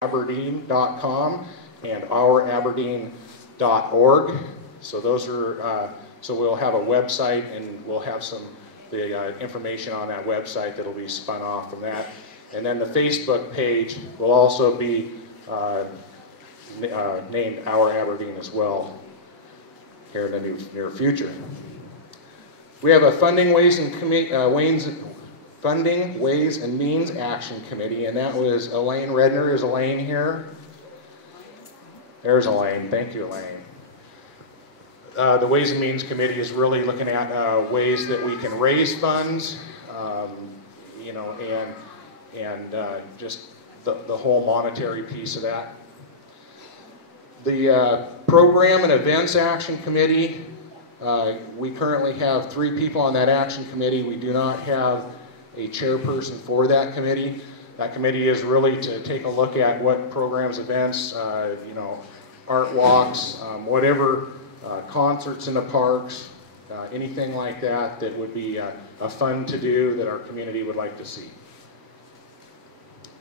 Aberdeen.com and ouraberdeen.org. So those are, so we'll have a website and we'll have the information on that website that'll be spun off from that. And then the Facebook page will also be named Our Aberdeen as well here in the near future. We have a Funding Ways and Means Action Committee, and that was Elaine Redner. Is Elaine here? There's Elaine. Thank you, Elaine. The Ways and Means Committee is really looking at ways that we can raise funds, you know, and just the whole monetary piece of that. The Program and Events Action Committee, we currently have 3 people on that action committee. We do not have a chairperson for that committee. That committee is really to take a look at what programs, events, you know, art walks, whatever, concerts in the parks, anything like that that would be fun to do that our community would like to see.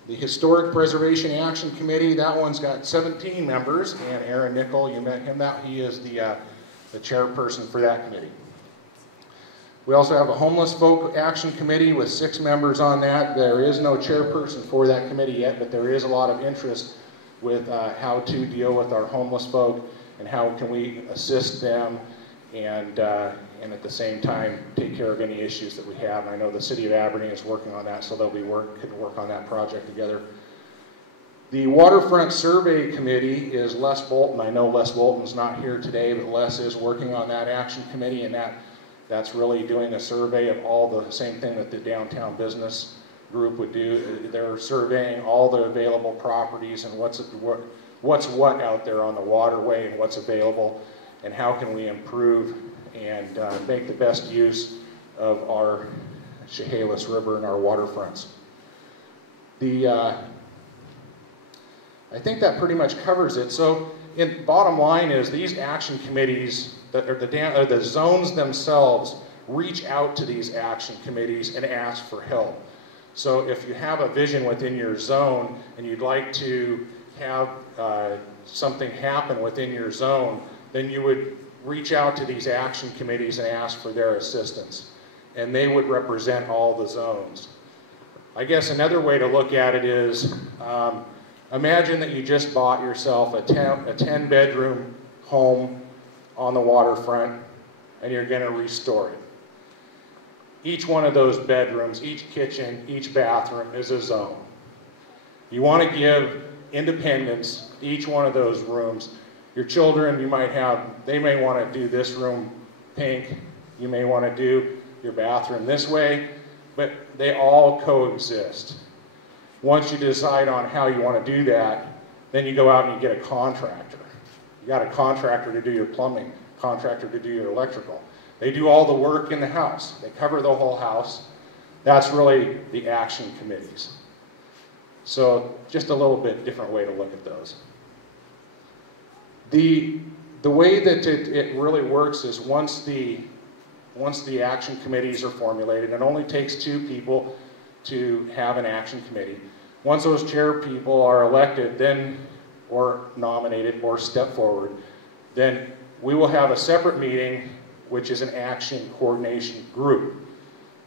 The Historic Preservation Action Committee, that one's got 17 members, and Aaron Nickel, you met him, he is the chairperson for that committee. We also have a Homeless Folk Action Committee with 6 members on that. There is no chairperson for that committee yet, but there is a lot of interest with how to deal with our homeless folk and how can we assist them and at the same time take care of any issues that we have. And I know the City of Aberdeen is working on that, so they'll be could work on that project together. The Waterfront Survey Committee is Les Bolton. I know Les Bolton's not here today, but Les is working on that action committee, and that's really doing a survey of all the same thing that the downtown business group would do. They're surveying all the available properties and what's what out there on the waterway and what's available and how can we improve and make the best use of our Chehalis River and our waterfronts. I think that pretty much covers it. So bottom line is these action committees, the zones themselves reach out to these action committees and ask for help. So if you have a vision within your zone and you'd like to have something happen within your zone, then you would reach out to these action committees and ask for their assistance. And they would represent all the zones. I guess another way to look at it is, imagine that you just bought yourself a 10-bedroom home on the waterfront and you're going to restore it. Each one of those bedrooms, each kitchen, each bathroom is a zone. You want to give independence to each one of those rooms. Your children, they may want to do this room pink, you may want to do your bathroom this way, but they all coexist. Once you decide on how you want to do that, then you go out and you get a contractor. You got a contractor to do your plumbing, contractor to do your electrical. They do all the work in the house. They cover the whole house. That's really the action committees. So just a little bit different way to look at those. The way that it really works is once the action committees are formulated, it only takes 2 people to have an action committee. Once those chair people are elected, then or nominated or step forward, then we will have a separate meeting, which is an action coordination group.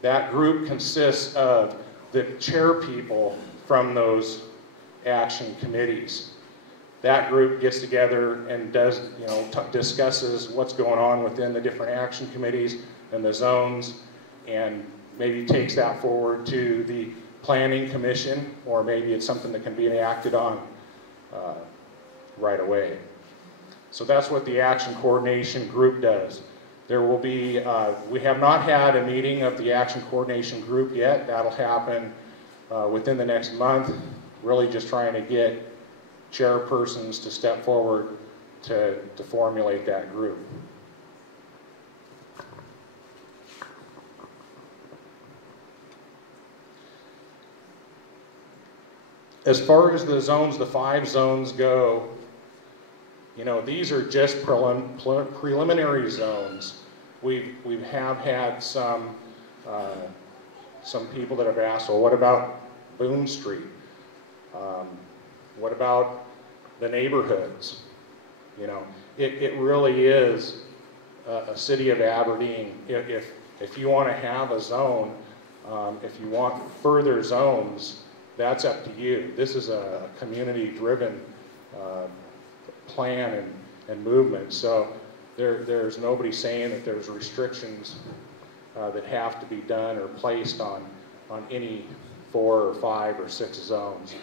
That group consists of the chair people from those action committees. That group gets together and discusses what's going on within the different action committees and the zones, and maybe takes that forward to the planning commission, or maybe it's something that can be acted on right away. So that's what the action coordination group does. There will be, we have not had a meeting of the action coordination group yet. That'll happen within the next month, really just trying to get chairpersons to step forward to formulate that group. As far as the zones, the 5 zones go, you know, these are just preliminary zones. We have had some people that have asked, well, what about Boone Street? What about the neighborhoods? You know, it really is a city of Aberdeen. If you want to have a zone, if you want further zones, that's up to you. This is a community-driven plan and movement. So there's nobody saying that there's restrictions that have to be done or placed on any 4 or 5 or 6 zones.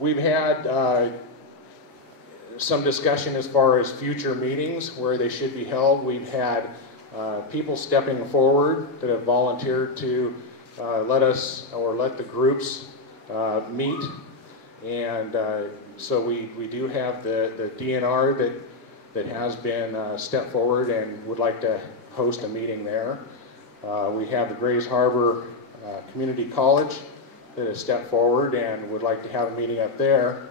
We've had some discussion as far as future meetings, where they should be held. We've had people stepping forward that have volunteered to let us, or let the groups meet. And so we do have the DNR that has been stepped forward and would like to host a meeting there. We have the Grays Harbor Community College that has stepped forward and would like to have a meeting up there.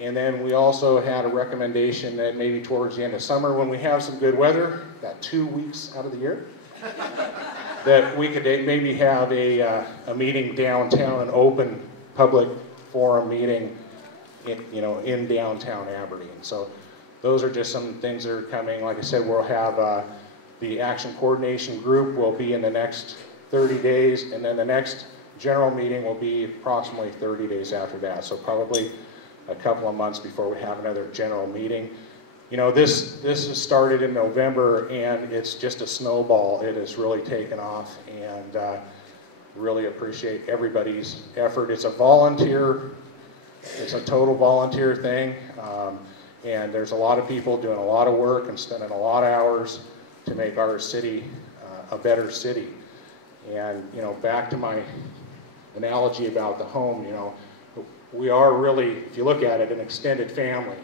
And then we also had a recommendation that maybe towards the end of summer, when we have some good weather, about 2 weeks out of the year, that we could maybe have a meeting downtown, an open public forum meeting in downtown Aberdeen. So those are just some things that are coming. Like I said, we'll have the action coordination group will be in the next 30 days, and then the next general meeting will be approximately 30 days after that. So probably a couple of months before we have another general meeting. You know, this has started in November, and it's just a snowball. It has really taken off, and really appreciate everybody's effort. It's a total volunteer thing, and there's a lot of people doing a lot of work and spending a lot of hours to make our city a better city. And, you know, back to my analogy about the home, you know, we are really, if you look at it, an extended family.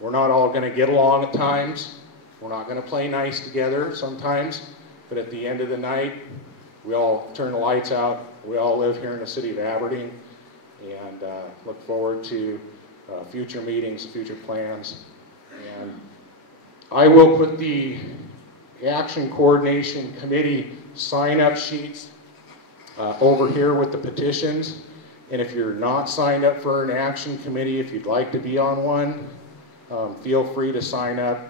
We're not all going to get along at times. We're not going to play nice together sometimes. But at the end of the night, we all turn the lights out. We all live here in the city of Aberdeen. And look forward to future meetings, future plans. And I will put the Action Coordination Committee sign-up sheets over here with the petitions. And if you're not signed up for an action committee, if you'd like to be on one, feel free to sign up.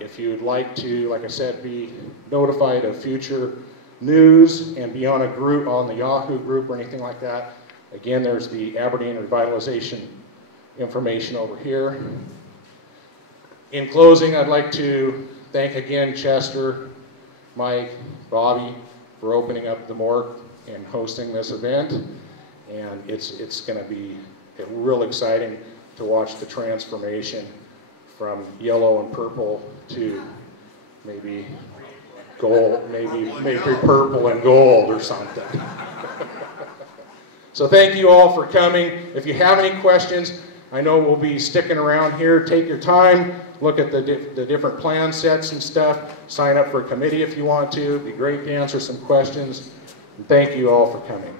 If you'd like to, like I said, be notified of future news and be on a group, on the Yahoo group or anything like that, again, there's the Aberdeen Revitalization information over here. In closing, I'd like to thank again Chester, Mike, Bobby for opening up the Morck and hosting this event. And it's going to be real exciting to watch the transformation from yellow and purple to maybe gold, maybe purple and gold or something. So thank you all for coming. If you have any questions, I know we'll be sticking around here. Take your time, look at the different plan sets and stuff. Sign up for a committee if you want to. It'd be great to answer some questions. And thank you all for coming.